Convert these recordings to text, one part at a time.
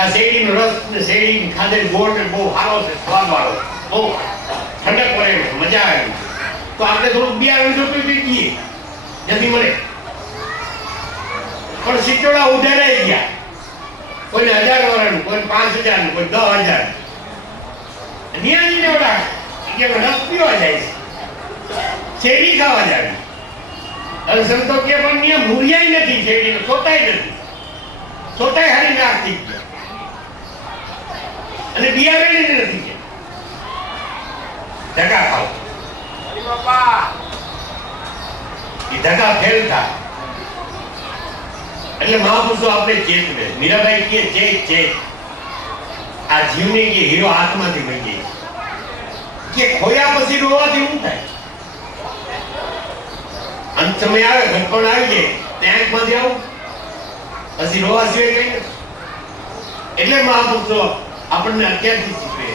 કે આ શેરડીનો રસ ને શેરડી ખાધેલ ગોળ ને બહુ સારો છે, સ્વાદવાળો, બહુ ઠંડક પડે, મજા આવે, તો આપણે થોડુંક બિયારણ જોતું દઈએ, જલ્દી મળે. પણ સિટોડા ઉધારાઈ ગયા, કોઈને 1000 વર્ષનું, કોઈને 5000 નું, કોઈ 10000. નિયાજી ને ઓલા કે રસ પીવા જાય છે, શેરડી ખાવા જાય. અને સંતો કે પણ નિયમ મૂળિયાય નથી, શેરડીનો સોતાય નથી, સોતાય હારી નાખતી ગયા, અને બિયારણ નથી કે ધગા ખાવ બાપા, એ ધગા ફેલ થાય. એટલે મહાપુરુષો આપણે ચેતવે. મીરાબાઈ કે ચેત આ જીવને કે હીરો હાથમાંથી વહી જાય કે ખોયા પછી રોવાથી શું થાય? અંત સમય આવે, ઘટપણ આવી જાય, ત્યાં માંથી આવું પછી રોવા સિવાય કઈ નથી. એટલે મહાપુરુષો આપણને અત્યારથી શીખવે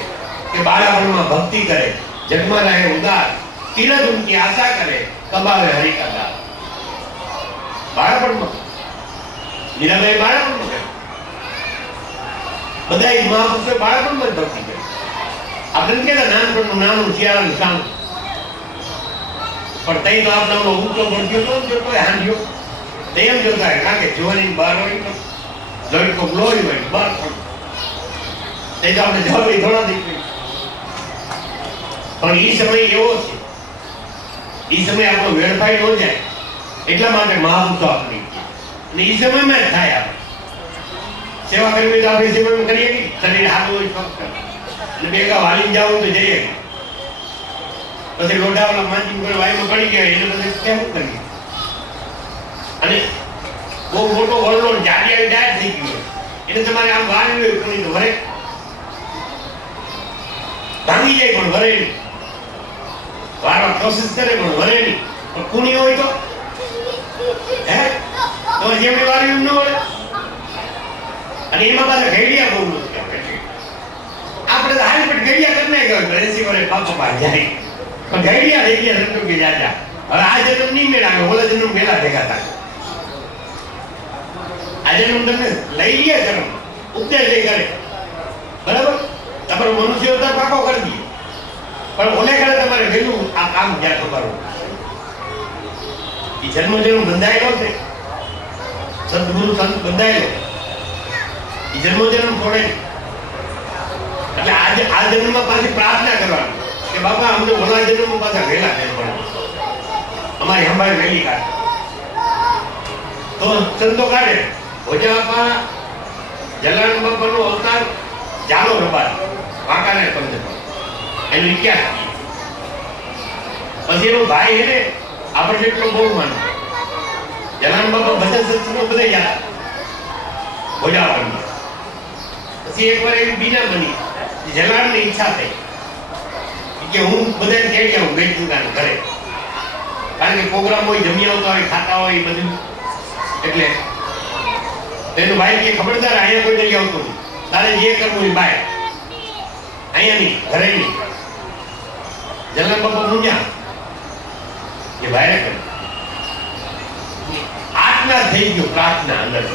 કે બાળાપણમાં ભક્તિ કરે, જન્મમાં રહે ઉદાર, તિરજ ઉનકી આશા કરે, કબાવે હરિ કા દાર. બાળાપણમાં મીરાબાઈ બાળપણમાં કરે, બધા મહાપુરુષો બાળપણમાં જ ભક્તિ કરે. આપણે કહેતા નાનપણનું નાનું શિયાળાનું શાનું, પણ તઈ તો આપણે ઊંચો પડ્યો તો કોઈ હાંડ્યો એમ જોતા હોય, કારણ કે જોવાની બહાર હોય તો લડકો લોહી હોય બહાર પણ તે તો આપણે જવાબી થોડા દીકરી. પણ એ સમય એવો છે, એ સમય આપણો વેડફાઈ ન જાય એટલા માટે મહાપુરુષો આપણે અને એ સમયમાં જ થાય. આપણે સેવા કરવી તો આપણે સેવામાં કરીએ, શરીર હાથું હોય ફક્ત અને ભેગા વાલી જવું તો જઈએ, પછી લોઢાવાળા માંજી કોઈ વાયમાં પડી ગયા એને પછી કેમ કરીએ? અને બહુ મોટો વરલો જાડિયા ડાય થઈ ગયો એને તમારે આમ વાળવી હોય કોઈ તો વરે ભાંગી જાય પણ વરે નહીં, વાળવા કોશિશ કરે પણ વરે નહીં. પણ કુણી હોય તો હે તો જેમને વાળ્યું ન વળે. અને એમાં પાછા ઘેડિયા બહુ નથી આપણે તો હાલ પણ ઘેડિયા કરી નાખ્યા હોય, ભરેસી વરે પાછો બહાર જાય પણ ઘેડિયા થઈ ગયા સંતો કે જાજા. હવે આ જન્મ નહીં મેળાવે, ઓલા જન્મ મેળા ભેગા થાય. આ જન્મ તમે લઈ લે જન્મ ઉપદેશ કરે બરાબર, તમારો મનુષ્ય અવતાર પાકો કરી દઈએ, પણ ઓલે કરે તમારે વહેલું આ કામ જ્યાં ખબર હોય એ જન્મ બંધાયેલો છે, સદગુરુ સંત બંધાયેલો એ જન્મ છોડે. એટલે આજે આ જન્મમાં પાછી પ્રાર્થના કરવાની કે બાપા અમને ઓલા જન્મમાં પાછા વહેલા ફેર પડે, અમારી સંભાળ વહેલી કાઢે. તો સંતો કાઢે ભોજા બાપા જલારામ બાપાનો અવતાર જાલો રબાર વાંકાને તમને એનો ઇતિહાસ. પછી એનો ભાઈ એને આપણે જેટલો બહુ માનો જલારામ બાપા ભજન સત્સંગો બધા ગયા ભોજા બાપા. પછી એકવાર એવી બીના બની જલારામની ઈચ્છા થઈ કે હું બધાને કેડી આવું વેચું ઘરે, કારણ કે પ્રોગ્રામ હોય, જમી આવતા હોય, ખાતા હોય બધું. એટલે એનું ભાઈ કે ખબરદાર અહીંયા કોઈ નહીં આવતું, તારે જે કરવું એ બાય, અહીંયા નહીં, ઘરે નહીં. જલારામ બાપા મૂંઝ્યા કે ભાઈ કરે આટલા થઈ ગયો પ્રાર્થના અંદર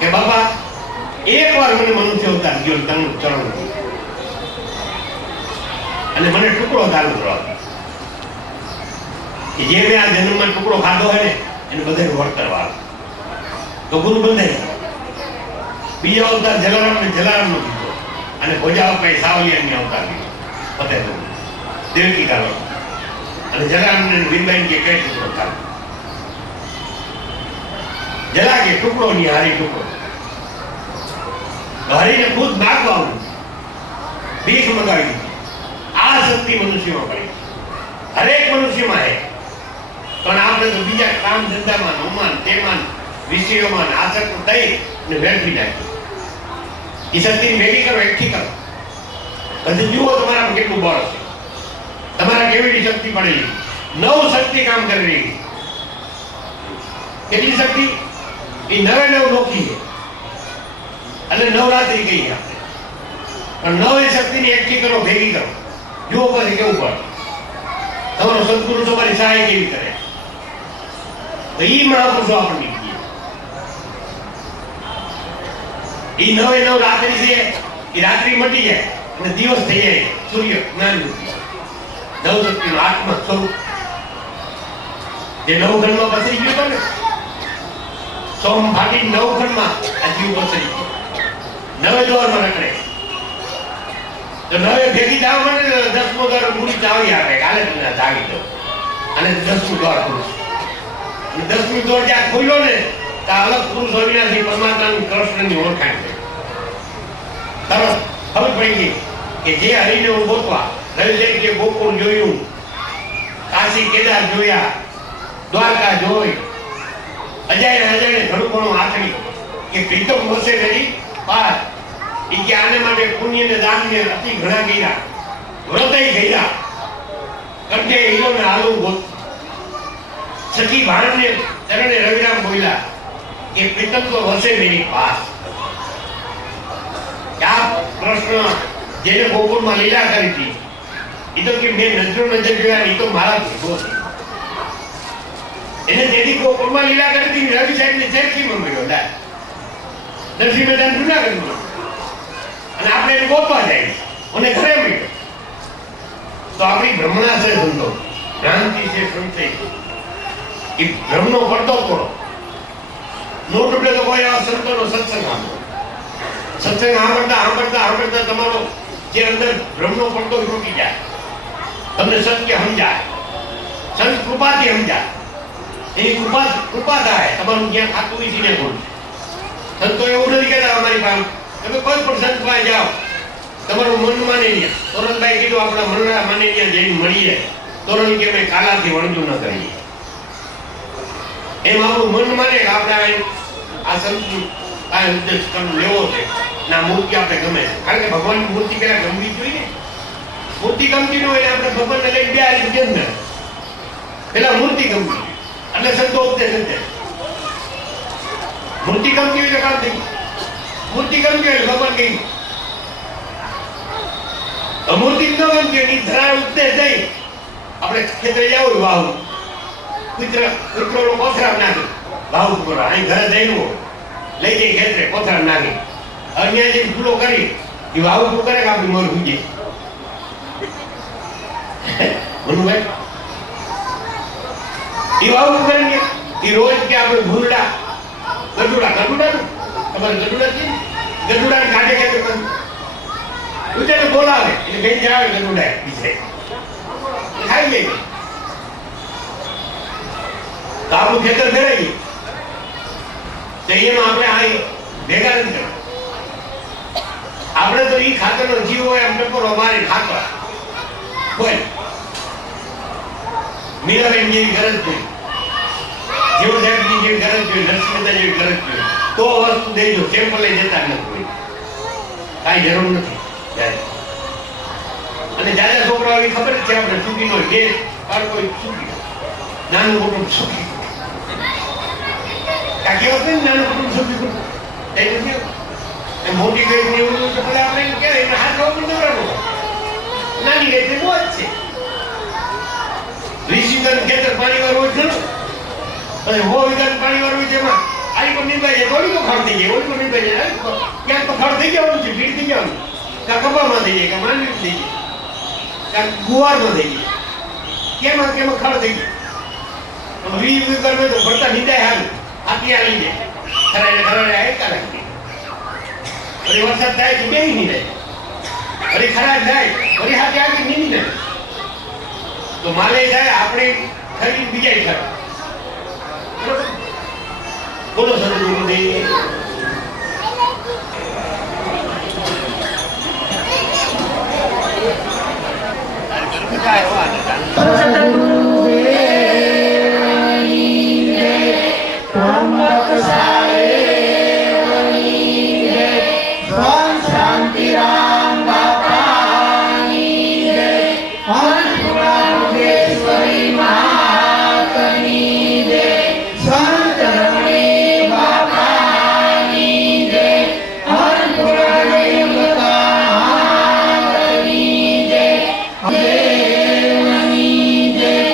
કે બાપા એકવાર મને મનુષ્ય અવતાર ગયો તનું ચરણ અને મને ટુકડો ચાલુ કરો કે જે મેં આ જન્મમાં ટુકડો ખાધો હોય ને એને બધે વર્તર વાળો તો ગુરુ બંધાય. બીજો અવતાર જલારામનો કીધો અને ભોજા બાપાએ સાવલિયાની અવતાર કીધો ફતેહપુર દેવકી કાઢો અને જલારામને વીરબાઈ કે કઈ ટુકડો ચાલુ જલા કે ટુકડો ની હારી ટુકડો હરીને ખુદ નાખવાનું ભીખ મંગાવી દીધી. આ શક્તિ મનુષ્યમાં પડી, હરેક મનુષ્યમાં હે. પણ આપણે તો બીજા કામ ધંધામાં નોમાન તેમાન વિષયોમાં આસક્ત થઈ ને વેઠી નાખી. એ શક્તિની ભેગી કરો, એકઠી કરો, પછી જુઓ તમારામાં કેટલું બળ છે, તમારા કેવી શક્તિ પડેલી. 9 શક્તિ કામ કરી રહી. કેટલી શક્તિ? એ 9 નોખી છે એટલે નવરાત્રી કહીએ આપણે. પણ 9 શક્તિની એકઠી કરો, ભેગી કરો, જુઓ પછી કેવું પડે. તમારો સદગુરુ તમારી સહાય કેવી કરે. તો એ મહાપુરુષો આપણને એ 9 રાત્રિ છે, એ રાત્રિ મટી જાય અને દિવસ થઈ જાય, સૂર્ય જ્ઞાન મૂર્તિ, નવશક્તિનો આત્મા સ્વરૂપ જે નવઘણમાં પસરી ગયો હતો ને, સોમ ફાટી નવઘણમાં આ જીવ પસરી ગયો, 9 દ્વારમાં રખડે. તો 9 ભેગી દાવ મને 10મો દ્વાર મૂડી ચાવી આપે, કાલે તમને જાગી દો અને 10મું દ્વાર ખુલ્લું. 10મું દ્વાર જ્યાં ખોલ્યો ને તો અલગ પુરુષ અવિનાશી પરમાત્માની કૃષ્ણની ઓળખાણ થઈ. તરત ખબર પડી ગઈ કે જે હરિને હું ગોતવા રવિ જે ગોકુળ જોયું, કાશી કેદાર જોયા, દ્વારકા જોઈ, અજાણે ઘણું ઘણું આખરી કે પ્રીતમ વસે વેરી પાર. એ કે આને માટે પુણ્ય ને દાન ને અતિ ઘણા કર્યા, વ્રતય કર્યા, કંઠે હીરો ને હાલું ગોત. સખી ભાણને ચરણે રવિરામ બોલ્યા કે પ્રીતમ તો વસે વેરી પાર. આ કૃષ્ણ જેને ગોકુળમાં લીલા કરી હતી, એ તો કે મેં નજરો નજર જોયા, એ તો મારા ભેગો છે. એને જેથી ગોકુળમાં લીલા કરી હતી, રવિ સાહેબ ને ચેરખીમાં મળ્યો, નરસિંહ મેદાન જુનાગઢમાં, અને આપણે એને ગોતવા જાય અને ઘરે મળ્યો. તો આપણી ભ્રમણા છે ધંધો, ભ્રાંતિ છે સંશય, એ ભ્રમનો પડતો થોડો નો તૂટે તો કોઈ આ સંતોનો સત્સંગ આપો. સત્સંગ સાંભળતા તમારો જે અંદર ભ્રમનો પડતો તૂટી જાય, તમને સત્ય સમજાય, સંત કૃપાથી સમજાય, એની કૃપા થાય. તમારું જ્યાં ખાતું હોય ને બોલ. સંતો એવું નથી કહેતા અમારી પાસે તમે કોઈ પણ સંત પાસે જાઓ, તમારું મન માને નહીં. તોરણભાઈ કીધું આપણા મનડા માને ત્યાં જેની મળીએ, તોરણ કે મેં કાલાથી વણતું ન કરીએ. એમ આપણું મન માને કે આપણે આ સંત આ ઉદ્દેશ લેવો છે ના મૂર્તિ આપણે ગમે છે. કારણ કે ભગવાનની મૂર્તિ પેલા ગમવી જોઈએ. મૂર્તિ ગમતી ન હોય આપણે ભગવાનને લઈને બે આવી કેમ ને, પેલા મૂર્તિ ગમતી એટલે સંતો ઉપદેશ નથી. મૂર્તિ ગમતી હોય તો કામ થઈ, મૂર્તિ ગમતી હોય ભગવાન કઈ મૂર્તિ ન ગમતી હોય ધરા ઉપદેશ થઈ. આપણે ખેતરે જવું વાવ કૂતરો કોથરા નાખી ભાવ કરો, અહીં ઘરે જઈને લઈ જઈ ખેતરે કોથરા નાખી અન્ય જે ફૂલો કરી એ વાવ કરે કે આપણી મોર ભૂજે. મનુભાઈ એ વાવ કરે ને એ રોજ કે આપણે ભૂંડા ગઢુડા તમારે ગઢુડા છે, ગઢુડા કાઢે કે ઉજાને બોલાવે એટલે ગઈ આવે ગઢુડા બીજે ખાઈ લે. તો આપણું ખેતર ફેરાઈ તો એમાં આપણે આ ભેગા નથી કરવા. આપણે તો ઈ ખાતરનો જીવ હોય એમ ટકોરો મારે ખાતર હોય. મીરાબેન જેવી ગરજ જોઈ, જેવો સાહેબની જેવી ગરજ જોઈ, નરસિંહતા જેવી ગરજ જોઈ, તો વસ્તુ દેજો. સેમ્પલ લઈ જતા નથી, કાંઈ જરૂર નથી. અને જાજા છોકરાઓ એવી ખબર છે આપણે સુખીનો દેશ બાળકો સુખી, નાનું મોટું સુખી. કાકી હોત ને નાનું મોટું સુખી મોટી ગઈ એવું તો ભલે આપણે એમ કહેવાય એને હાથ પણ દોડવાનો, નાની ગઈ તે મોજ છે. ઋષિગણ ખેતર પાણી વાળું હોય ઘણું, અને હો વિગત પાણી વાળું હોય તેમાં આલી પણ નીંદાઈ જાય, ઓલી તો ખડ થઈ જાય, ઓલી પણ નીંદાઈ જાય. ક્યાંક તો ખડ થઈ જવાનું છે, ભીડ થઈ જવાનું, કાં કપામાં થઈ જાય, કાં માંડવી થઈ જાય, કાં ગુવારમાં થઈ જાય, કેમાં ખડ થઈ જાય. 20 વીઘા તો ભરતા નીંદાય હાલ આટલી આવી જાય, ખરાડે એકા લાગી. વળી વરસાદ થાય તો બેહી નહીં રહે, વળી ખરાબ થાય વળી હાથે આગળ નીંદી નહીં. તો માલે જાય આપણે ખરી બીજા ખરા. બોલો સદગુરુદેવ. દેવની જય.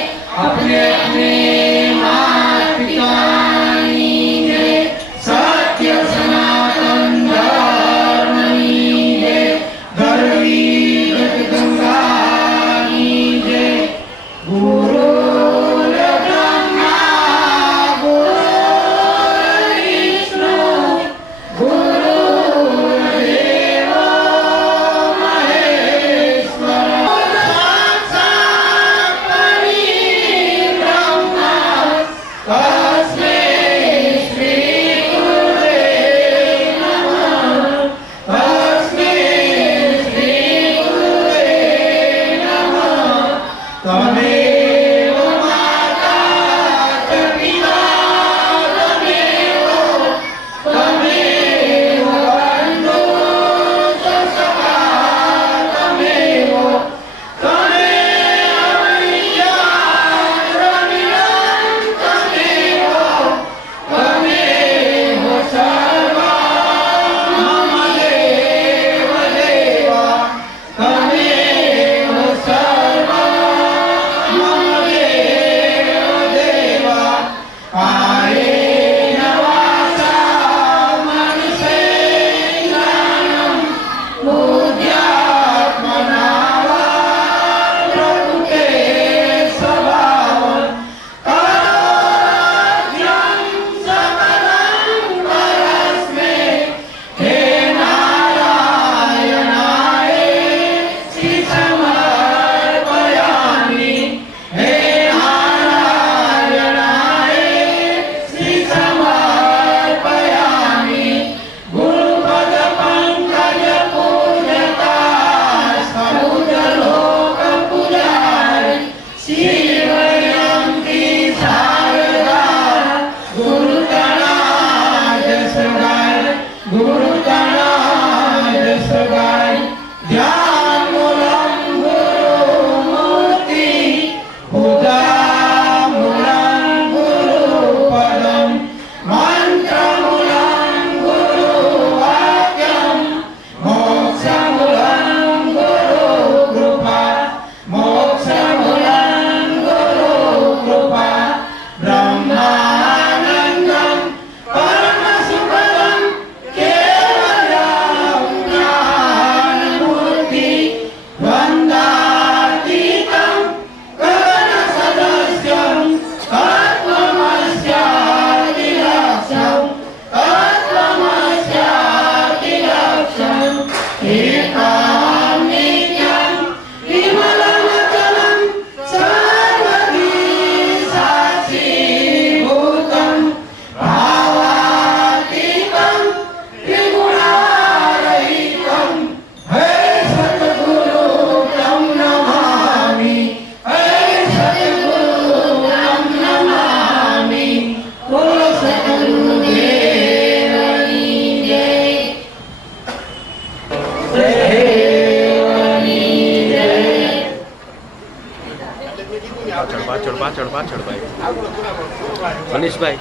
મનીષભાઈ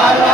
Hallelujah.